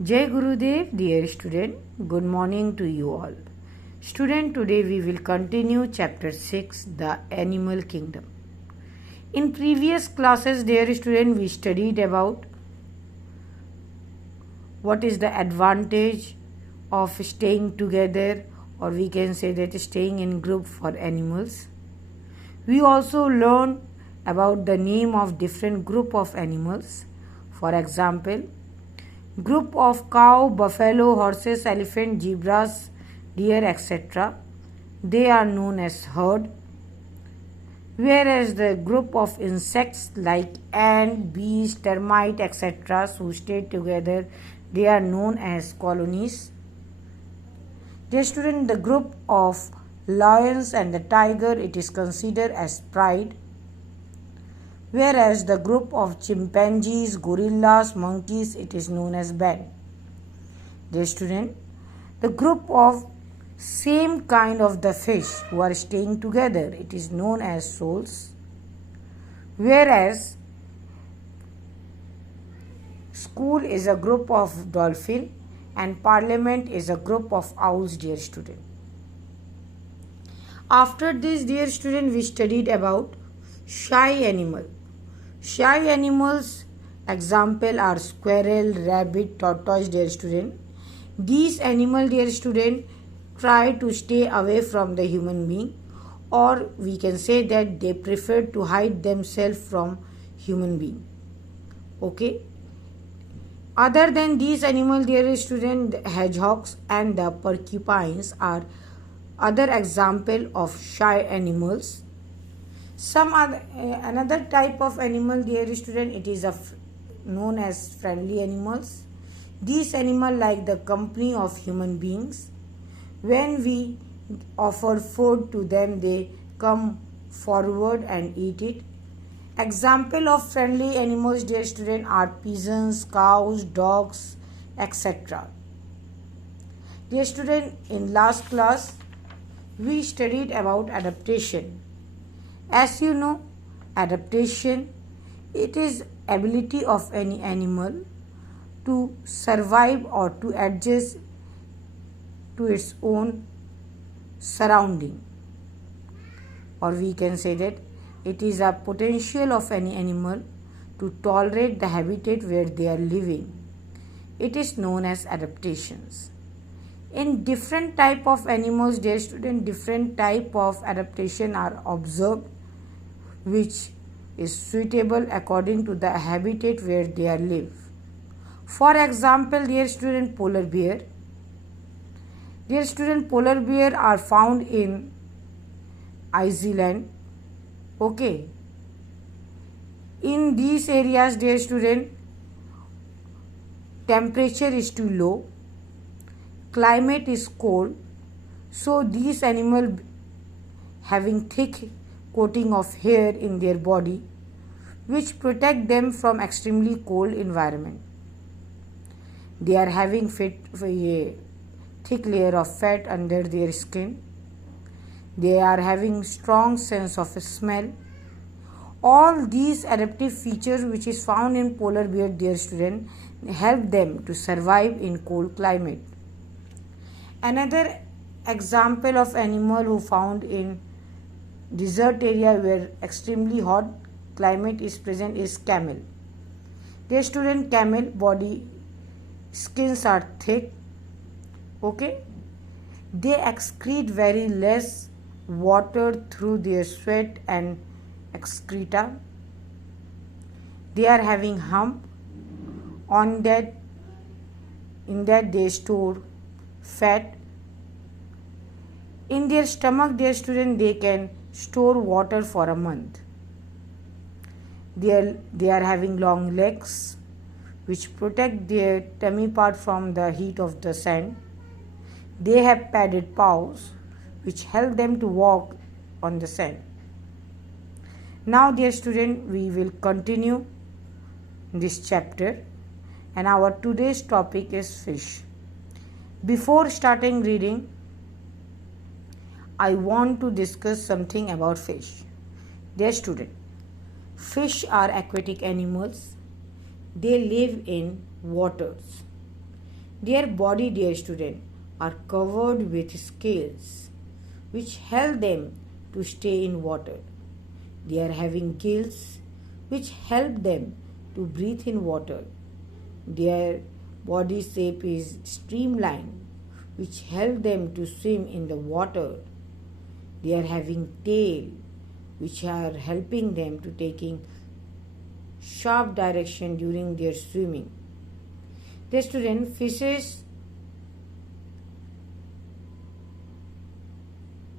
Jai Gurudev, dear student, good morning to you all. Student, today we will continue chapter 6, the animal kingdom. In previous classes, dear student, we studied about what is the advantage of staying together, or we can say that staying in group for animals. We also learned about the name of different group of animals. For example, group of cow, buffalo, horses, elephant, zebras, deer, etc. They are known as herd. Whereas the group of insects like ant, bees, termite, etc. who stay together, they are known as colonies. Dear student, the group of lions and the tiger, it is considered as pride. Whereas the group of chimpanzees, gorillas, monkeys, it is known as band. Dear student, the group of same kind of the fish who are staying together, it is known as shoals. Whereas school is a group of dolphin and parliament is a group of owls, dear student. After this, dear student, we studied about shy animal. Shy animals example are squirrel, rabbit, tortoise, dear student. These animals, dear student, try to stay away from the human being, or we can say that they prefer to hide themselves from human being. Okay. Other than these animals, dear student, the hedgehogs and the porcupines are other example of shy animals. Another type of animal, dear student, it is known as friendly animals. These animals like the company of human beings. When we offer food to them, they come forward and eat it. Example of friendly animals, dear student, are pigeons, cows, dogs, etc. Dear student, in last class we studied about adaptation. As you know, adaptation, it is ability of any animal to survive or to adjust to its own surrounding, or we can say that it is a potential of any animal to tolerate the habitat where they are living. It is known as adaptations. In different type of animals, dear student, different type of adaptation are observed, which is suitable according to the habitat where they are live. For example, dear student, polar bear. Dear student, polar bear are found in Iceland. Okay. In these areas, dear student, temperature is too low, climate is cold, so these animals having thick coating of hair in their body which protect them from extremely cold environment. They are having a thick layer of fat under their skin. They are having strong sense of smell. All these adaptive features which is found in polar bear, dear student, help them to survive in cold climate. Another example of animal who found in desert area where extremely hot climate is present is camel. Dear student, camel body skins are thick. Okay. They excrete very less water through their sweat and excreta. They are having hump on that. In that they store fat. In their stomach, dear student, they can store water for a month. They are having long legs which protect their tummy part from the heat of the sun. They have padded paws which help them to walk on the sun. Now, dear student, we will continue this chapter, and our today's topic is fish. Before starting reading, I want to discuss something about fish. Dear student, fish are aquatic animals. They live in waters. Their body, dear student, are covered with scales which help them to stay in water. They are having gills which help them to breathe in water. Their body shape is streamlined which help them to swim in the water. They are having tail which are helping them to taking sharp direction during their swimming. The student fishes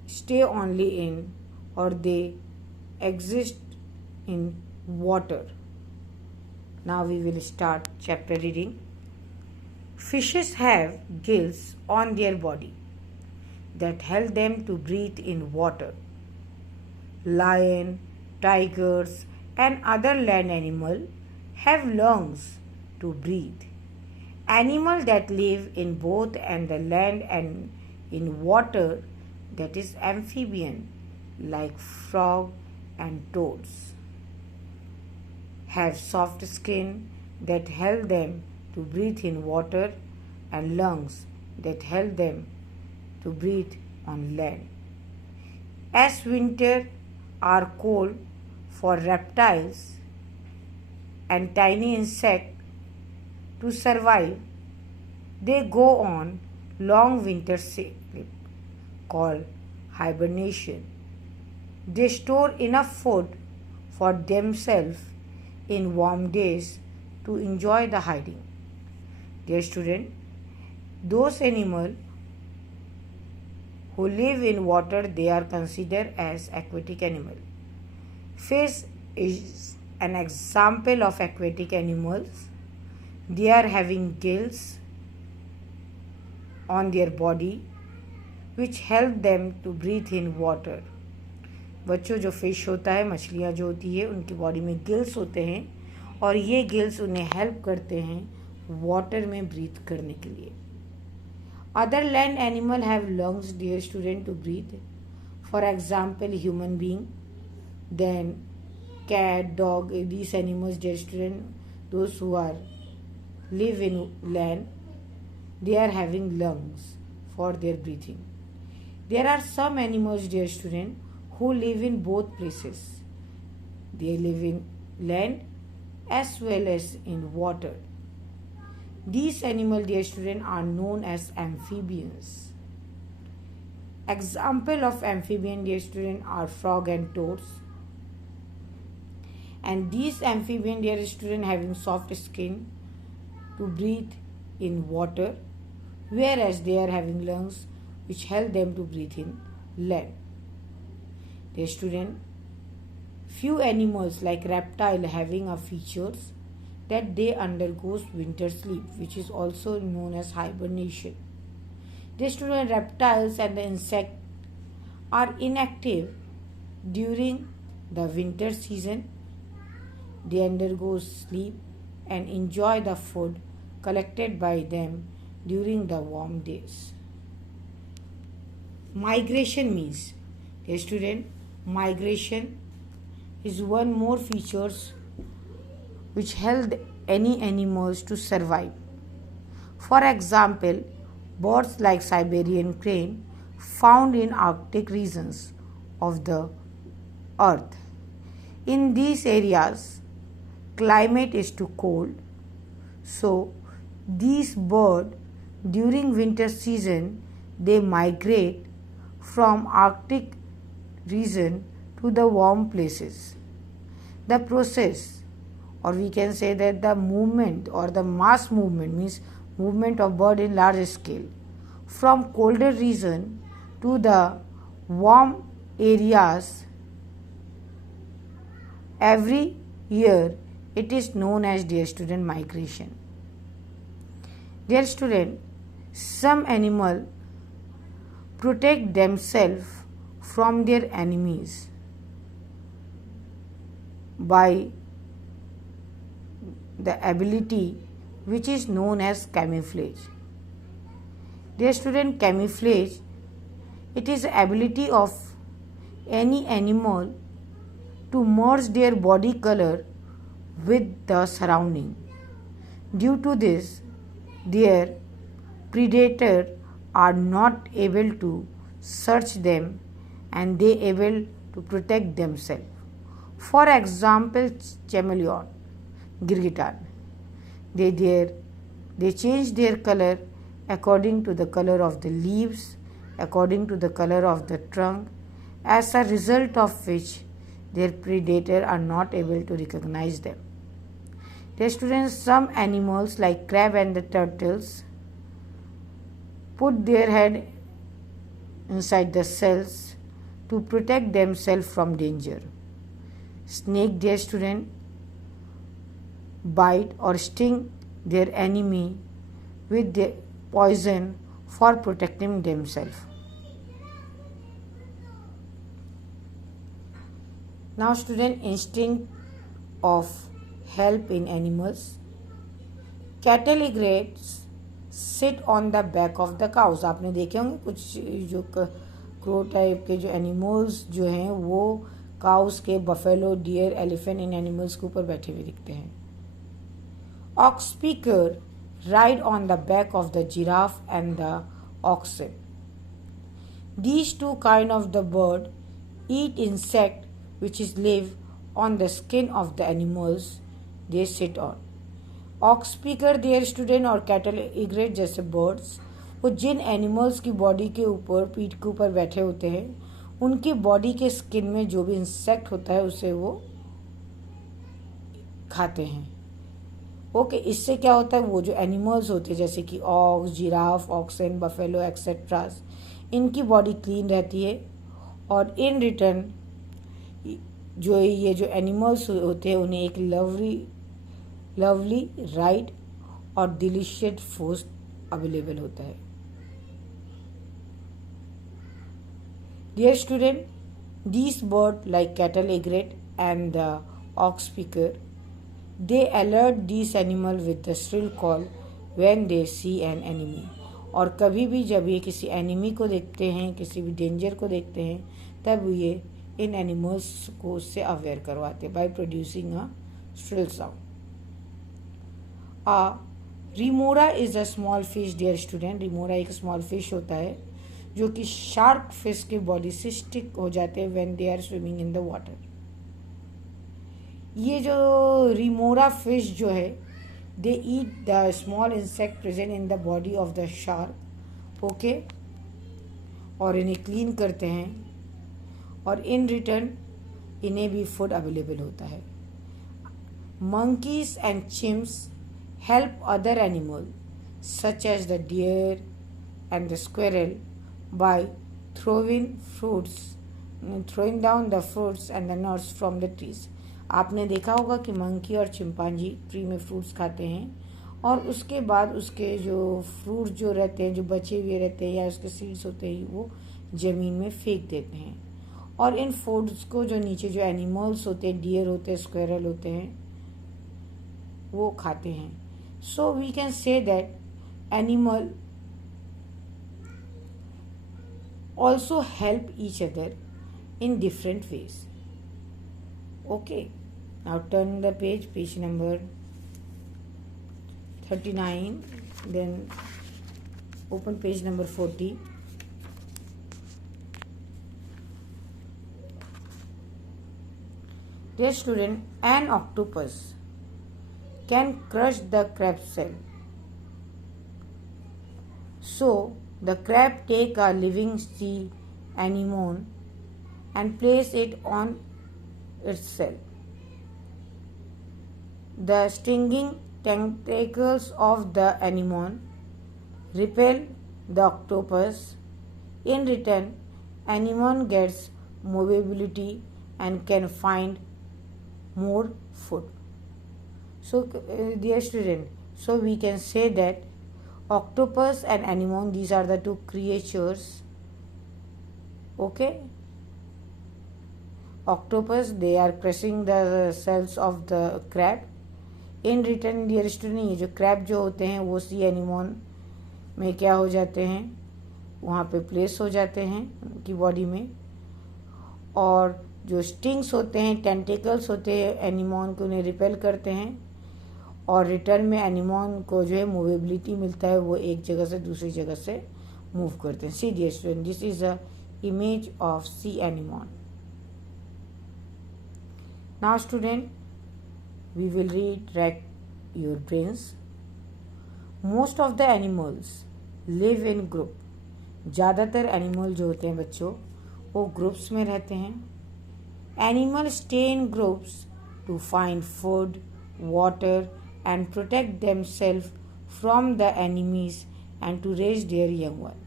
stay only in or they exist in water. Now we will start chapter reading. Fishes have gills on their body that help them to breathe in water. Lion, tigers and other land animals have lungs to breathe. Animals that live in both and the land and in water, that is amphibian, like frog and toads, have soft skin that help them to breathe in water and lungs that help them to breathe on land. As winter are cold for reptiles and tiny insects to survive, they go on long winter sleep called hibernation. They store enough food for themselves in warm days to enjoy the hiding. Dear student, those animals who live in water, they are considered as aquatic animal. Fish is an example of aquatic animals. They are having gills on their body which help them to breathe in water. बच्चों, जो fish होता है, मछलियाँ जो होती है, उनकी body में गिल्स होते हैं और ये गिल्स उन्हें हेल्प करते हैं वाटर में ब्रीथ करने के लिए. Other land animal have lungs, dear student, to breathe. For example, human being, then cat, dog, these animals, dear student, those who are live in land, they are having lungs for their breathing. There are some animals, dear student, who live in both places. They live in land as well as in water. These animals, dear student, are known as amphibians. Example of amphibian, dear student, are frog and toads. And these amphibian, dear student, having soft skin to breathe in water, whereas they are having lungs which help them to breathe in land. Dear student, few animals like reptile having a features that they undergoes winter sleep, which is also known as hibernation. Dear student, reptiles and the insect are inactive during the winter season. They undergo sleep and enjoy the food collected by them during the warm days. Migration means, dear student, migration is one more features which help any animals to survive. For example, birds like Siberian crane found in Arctic regions of the earth. In these areas, climate is too cold, so these birds during winter season they migrate from Arctic region to the warm places. The process, or we can say that the movement or the mass movement, means movement of bird in large scale from colder region to the warm areas every year, it is known as, dear student, migration. Dear student, some animal protect themselves from their enemies by the ability which is known as camouflage. Dear student, camouflage, it is the ability of any animal to merge their body color with the surrounding. Due to this, their predator are not able to search them and they able to protect themselves. For example, chameleon, girgitan. They change their color according to the color of the leaves, according to the color of the trunk, as a result of which their predator are not able to recognize them. Dear students, some animals like crab and the turtles put their head inside the cells to protect themselves from danger. Snake, dear student, bite or sting their enemy with their poison for protecting themselves. Now student, instinct of help in animals. Cattle egrets sit on the back of the cows. आपने देखे होंगे कुछ जो crow type के जो animals जो हैं वो काउस के, बफेलो, डियर, एलिफेंट, इन एनिमल्स के ऊपर बैठे हुए दिखते हैं. Ox speaker ride on the back of the giraffe and the oxen. These two kind of the bird eat insect which is live on the skin of the animals they sit on. Ox speaker, dear student, और cattle egret जैसे birds वो जिन animals की body के ऊपर, पीठ के ऊपर बैठे होते हैं, उनकी बॉडी के स्किन में जो भी इंसेक्ट होता है उसे वो खाते हैं. ओके, इससे क्या होता है, वो जो एनिमल्स होते हैं जैसे कि ox, giraffe, oxen, buffalo etcetera, इनकी बॉडी क्लीन रहती है और इन रिटर्न जो ये जो एनिमल्स होते हैं उन्हें एक लवली राइट और डिलीशियस फूड अवेलेबल होता है. Dear student, these bird like cattle egret and the ox speaker, they alert these animal with the shrill call when they see an enemy. और कभी भी जब ये किसी एनिमी को देखते हैं, किसी भी डेंजर को देखते हैं, तब ये इन एनिमल्स को उससे अवेयर करवाते हैं by producing a shrill sound. Remora is a small fish, dear student. Remora एक स्मॉल फिश होता है जो कि शार्क फिश की बॉडी से स्टिक हो जाते हैं when they are swimming in the water. ये जो रिमोरा फिश जो है, they eat the small insect present in the body of the shark. Okay, और इन्हें क्लीन करते हैं और इन रिटर्न इन्हें भी फूड अवेलेबल होता है. Monkeys and chimps help other animals such as the deer and the squirrel by throwing down the fruits and the nuts from the trees. आपने देखा होगा कि मंकी और चिंपांजी ट्री में फ्रूट्स खाते हैं और उसके बाद उसके जो फ्रूट जो रहते हैं, जो बचे हुए रहते हैं या उसके सीड्स होते हैं, वो ज़मीन में फेंक देते हैं. और इन फूड्स को जो नीचे जो एनिमल्स होते हैं, डियर होते हैं, स्क्वेरल होते हैं, वो खाते हैं. So we can say that animal also help each other in different ways. Okay, now turn the page number 39, then open page number 40. Dear student, an octopus can crush the crab shell. So the crab take a living sea anemone and place it on its shell. The stinging tentacles of the anemone repel the octopus. In return, anemone gets mobility and can find more food. So, dear student, so we can say that octopus and anemone, these are the two creatures. Okay, octopus, they are crushing the cells of the crab. In return, dear student, ये जो crab जो होते हैं वो sea anemone में क्या हो जाते हैं, वहाँ पे प्लेस हो जाते हैं उनकी बॉडी में. और जो स्टिंग्स होते हैं, टेंटिकल्स होते हैं एनिमोन के, उन्हें रिपेल करते हैं और रिटर्न में एनिमल को जो है मूवेबिलिटी मिलता है, वो एक जगह से दूसरी जगह से मूव करते हैं. See dear student, this is a image of sea animal. Now student, we will redirect your brains. Most of the animals live in group. ज़्यादातर एनिमल जो होते हैं बच्चों, वो ग्रुप्स में रहते हैं. Animal stay in groups to find food, water and protect themselves from the enemies and to raise their young one.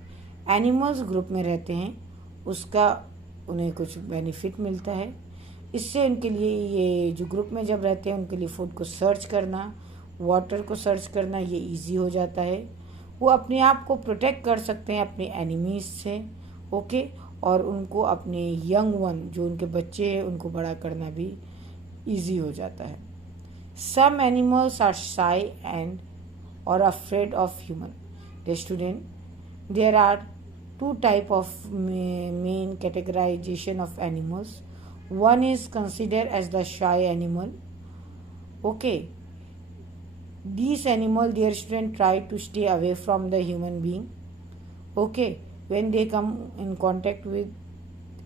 Animals group में रहते हैं, उसका उन्हें कुछ बेनिफिट मिलता है. इससे उनके लिए, ये जो ग्रुप में जब रहते हैं, उनके लिए फूड को सर्च करना, वाटर को सर्च करना, ये इजी हो जाता है. वो अपने आप को प्रोटेक्ट कर सकते हैं अपने एनिमीज से. ओके. और उनको अपने यंग वन, जो उनके बच्चे हैं, उनको बड़ा करना भी इजी हो जाता है. Some animals are shy and और afraid of human. The student, there are two type of main categorization of animals. One is considered as the shy animal. Okay. These animals, their students, try to stay away from the human being. Okay. When they come in contact with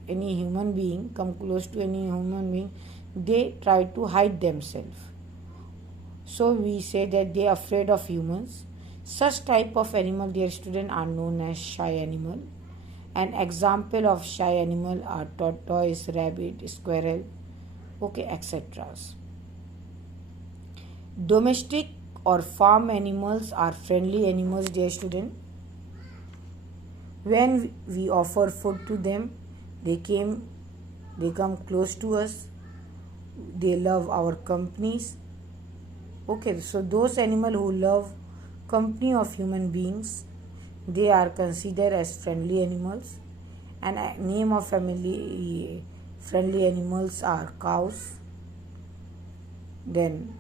any human being, come close to any human being, they try to hide themselves. So we say that they are afraid of humans. Such type of animal, dear student, are known as shy animal. An example of shy animal are tortoise, rabbit, squirrel, okay, etc. Domestic or farm animals are friendly animals, dear student. When we offer food to them, they come close to us. They love our companies. Okay, so those animals who love company of human beings, they are considered as friendly animals. And name of family friendly animals are cows, then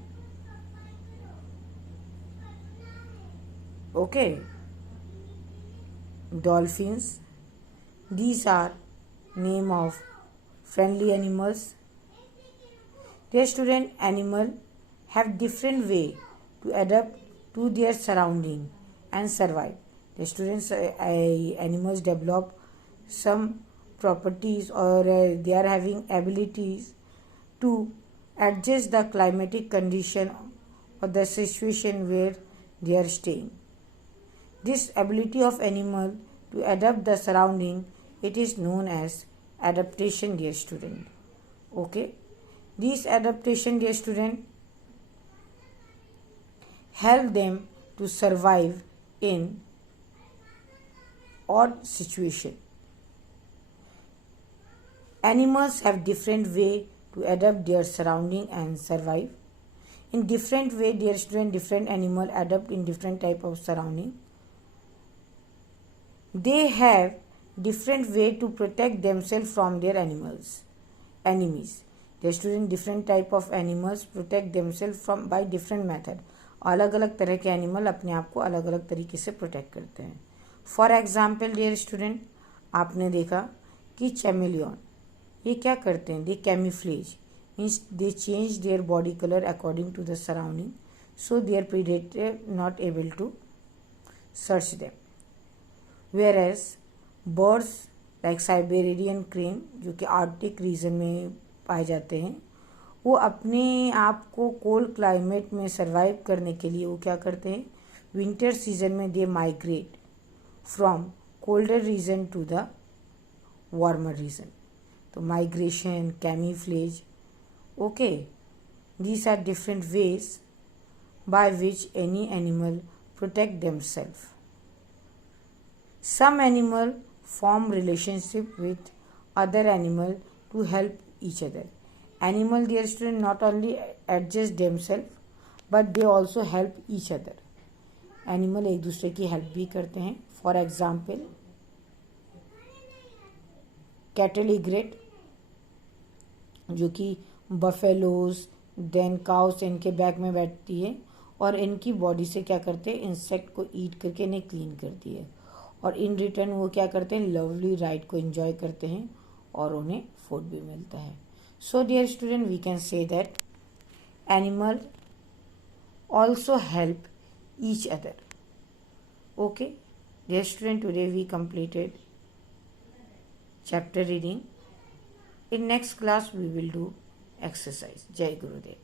okay, dolphins. These are name of friendly animals. Dear student, animal have different way to adapt to their surrounding and survive. The students, animals develop some properties, or they are having abilities to adjust the climatic condition or the situation where they are staying. This ability of animal to adapt the surrounding, it is known as adaptation, dear student. Okay. This adaptation, dear student, help them to survive in odd situation. Animals have different way to adapt their surrounding and survive. In different way, dear student, different animal adapt in different type of surrounding. They have different way to protect themselves from their enemies. Dear student, different type of animals protect themselves from by different method. अलग अलग तरह के animal अपने आप को अलग अलग तरीके से प्रोटेक्ट करते हैं. फॉर एग्जाम्पल, डियर स्टूडेंट, आपने देखा कि चैमेलियन, ये क्या करते हैं? They camouflage, means they change their body colour according to the surrounding, so their predator not able to search them. Where as birds like Siberian crane, जो कि आर्कटिक रीजन में पाए जाते हैं, वो अपने आप को कोल्ड क्लाइमेट में सरवाइव करने के लिए वो क्या करते हैं? विंटर सीजन में they migrate from colder region to the warmer region. तो migration, camouflage, okay, these are different ways by which any animal protect themselves. Some animal form relationship with other animal to help each other. Animal, dear student, not only adjust themselves but they also help each other. Animal एक दूसरे की help भी करते हैं. For example, cattle egret, जो कि buffaloes then cows इनके back में बैठती है और इनकी बॉडी से क्या करते हैं? इंसेक्ट को ईट करके इन्हें क्लीन करती है, और इन रिटर्न वो क्या करते हैं? लवली राइड को एंजॉय करते हैं और उन्हें फूड भी मिलता है. So dear student, we can say that animal also help each other. Okay, dear student, today we completed chapter reading. In next class we will do exercise. Jai Gurudev.